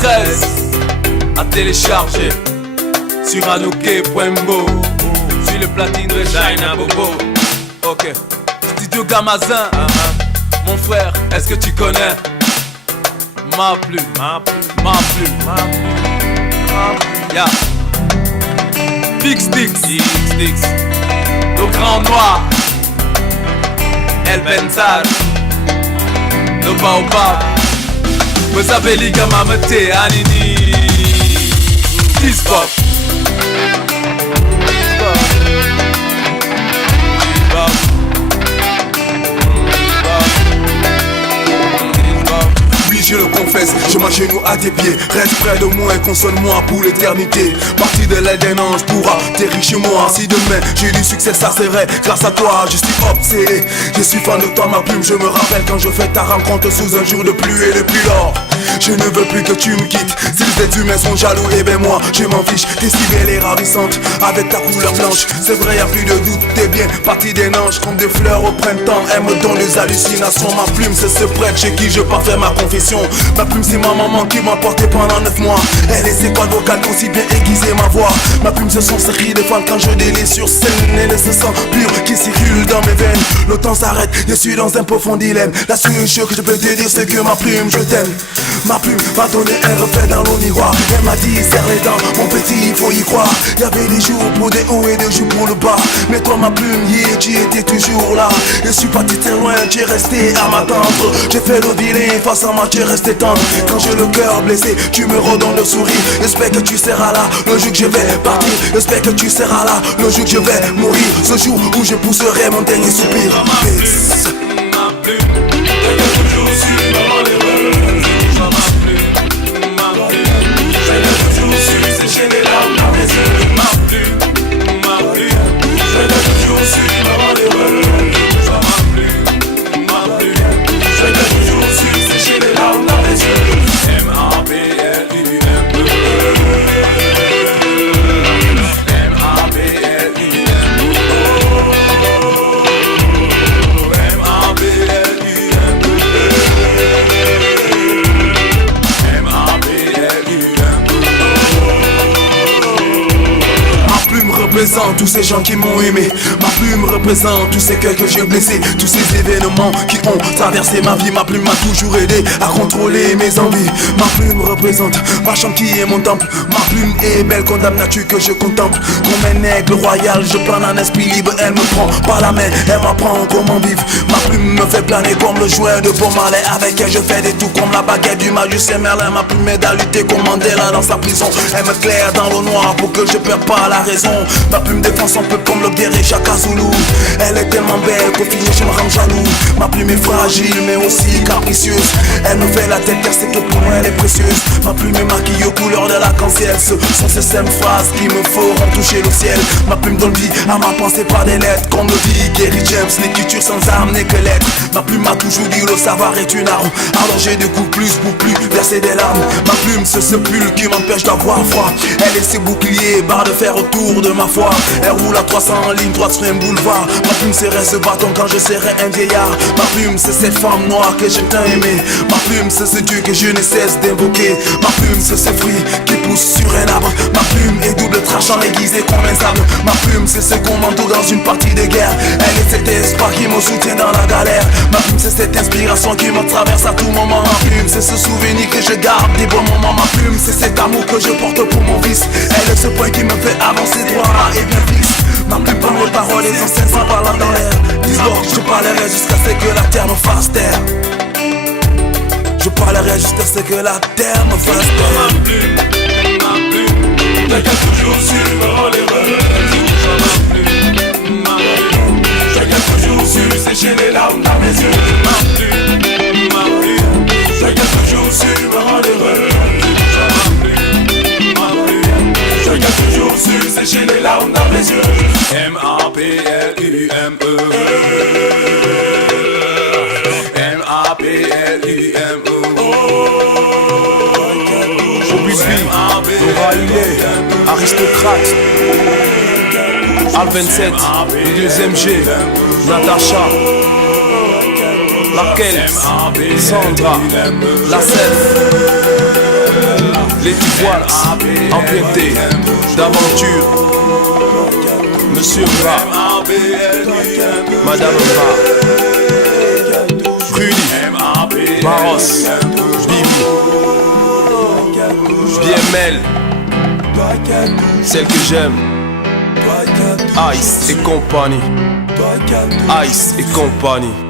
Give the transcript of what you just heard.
13 à télécharger sur anouké.mo. Sur le platine de China Bobo. Ok. Studio Gamazin. Mon frère, est-ce que tu connais ma plume? Yeah. Big Sticks. Le grand noir. El Benzal. Le baobab. Vous avez les gamins mettez Anini. Disbop. Je le confesse, je m'agenouille à tes pieds. Reste près de moi et console-moi pour l'éternité. Parti de l'aide d'un ange pour atterrir chez moi. Si demain j'ai du succès, ça serait grâce à toi. Je suis obsédé, je suis fan de toi, ma plume. Je me rappelle quand je fais ta rencontre sous un jour de pluie. Et depuis lors, je ne veux plus que tu me quittes. Si les êtres humains sont jaloux, et ben moi je m'en fiche. T'es si belle et ravissante avec ta couleur blanche. C'est vrai, y'a plus de doute, t'es bien parti des anges. Comme des fleurs au printemps, elle me donne des hallucinations. Ma plume c'est ce prêtre chez qui je pars faire ma confession. Ma plume c'est ma maman qui m'a porté pendant 9 mois. Elle et ses cordes vocales aussi bien aiguiser ma voix. Ma plume ce sont ces cris de fans quand je délie sur scène. Elle est ce sang pur qui circule dans mes veines. Le temps s'arrête, je suis dans un profond dilemme. La seule chose que je peux te dire c'est que ma plume je t'aime. Ma plume m'a donné un reflet dans le miroir. Elle m'a dit serre les dents, mon petit il faut y croire. Y'avait des jours pour des hauts et des jours pour le bas. Mais toi ma plume, yeah, tu étais toujours là. Je suis parti très loin, tu es resté à m'attendre. J'ai fait le vilain face à moi, tu es resté tendre. Quand j'ai le cœur blessé, tu me redonnes le sourire. J'espère que tu seras là le jour que je vais partir. J'espère que tu seras là le jour que je vais mourir. Ce jour où je pousserai mon dernier soupir. Ma plume, toujours sur maman les rêves. Sécher les larmes dans mes yeux. Ma plume, je l'ai toujours su avant les rêves. Ma plume, je l'ai toujours su sécher les larmes dans mes yeux. M-A-B-L-U-M-E. Représente tous ces gens qui m'ont aimé. Ma plume représente tous ces cœurs que j'ai blessés. Tous ces événements qui ont traversé ma vie. Ma plume m'a toujours aidé à contrôler mes envies. Ma plume représente ma chambre qui est mon temple. Ma plume est belle comme la nature que je contemple. Comme un aigle royal, je plane en esprit libre. Elle me prend par la main, elle m'apprend comment vivre. Ma plume me fait planer comme le joueur de Bob Marley. Avec elle je fais des tours comme la baguette du magicien Merlin. Ma plume m'aide à lutter comme Mandela dans sa prison. Elle me claire dans le noir pour que je perde pas la raison. Ma plume défend son peuple comme le guerrier Chaka Zulu. Elle est tellement belle qu'au final je me rends jaloux. Ma plume est fragile mais aussi capricieuse. Elle me fait la tête car c'est que pour moi elle est précieuse. Ma plume est maquillée aux couleurs de l'arc-en-ciel. Ce sont ces simples phrases qui me feront toucher le ciel. Ma plume donne vie à ma pensée par des lettres. Comme le dit Gary James, l'écriture sans arme n'est que lettre. Ma plume m'a toujours dit le savoir est une arme. Alors j'ai des coups plus pour plus verser des larmes. Ma plume c'est ce pull qui m'empêche d'avoir froid. Elle est ses boucliers, barre de fer autour de ma foi. Elle roule à 300 en ligne droite sur un boulevard. Ma plume serait ce bâton quand je serai un vieillard. Ma plume c'est cette femme noire que j'ai tant aimé. Ma plume c'est ce Dieu que je ne cesse d'invoquer. Ma plume c'est ce fruit qui pousse sur un arbre. Ma plume est double tranchant aiguisé comme un sable. Ma plume c'est ce qu'on m'entoure dans une partie de guerre. Elle est cet espoir qui me soutient dans la galère. Ma plume c'est cette inspiration qui me traverse à tout moment. Ma plume c'est ce souvenir que je garde des bons moments. Ma plume c'est cet amour que je porte pour mon fils. Elle est ce point qui me fait avancer droit et bien fixe. Ma plume prend mes paroles et anciennes sans parlant dans l'air. Dis-leur, je parlerai jusqu'à ce que la terre me fasse taire. Je parlerai jusqu'à ce que la terre me fasse taire. Ma plume, t'inquiète toujours sur les rêves. Ma plume, j'inquiète toujours sur sécher les larmes dans mes yeux. Ma plume, j'inquiète toujours sur les rêves. Je garde toujours su sécher les larmes dans mes yeux. M-A-P-L-U-M-E. M-A-P-L-U-M-E. Obusui, Dora Hillet, Aristocrate, Al27, le 2MG, Natacha, Laquelle, Sandra, La Self. Les voiles empruntés d'aventure. Monsieur Mba, Madame Mba, Rudy, Barros, Bibi, BML, celle que j'aime, Ice et compagnie, Ice et compagnie.